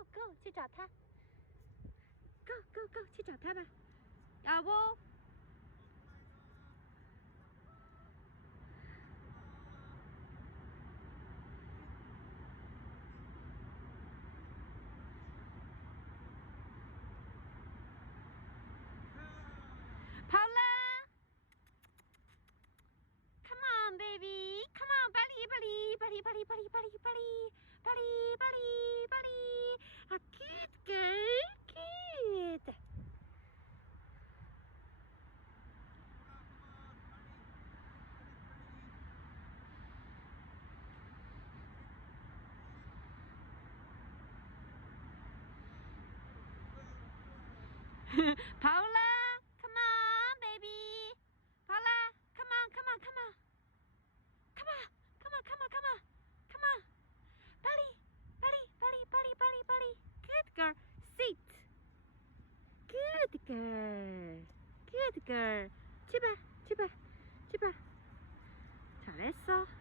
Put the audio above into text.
go go 去找他 ，go go go 去找他吧，要不？跑了 ，Come on baby，Come on， 巴黎巴黎巴黎巴黎巴黎巴黎巴黎巴黎巴黎巴黎啊 ，good girl，good。跑了 ，Come on baby， 跑了 ，Come on come on come on come on come on come on come on come on， 巴黎巴黎巴黎巴黎巴黎巴黎 ，good girl，sit，good girl，good girl，去吧去吧去吧，잘했어。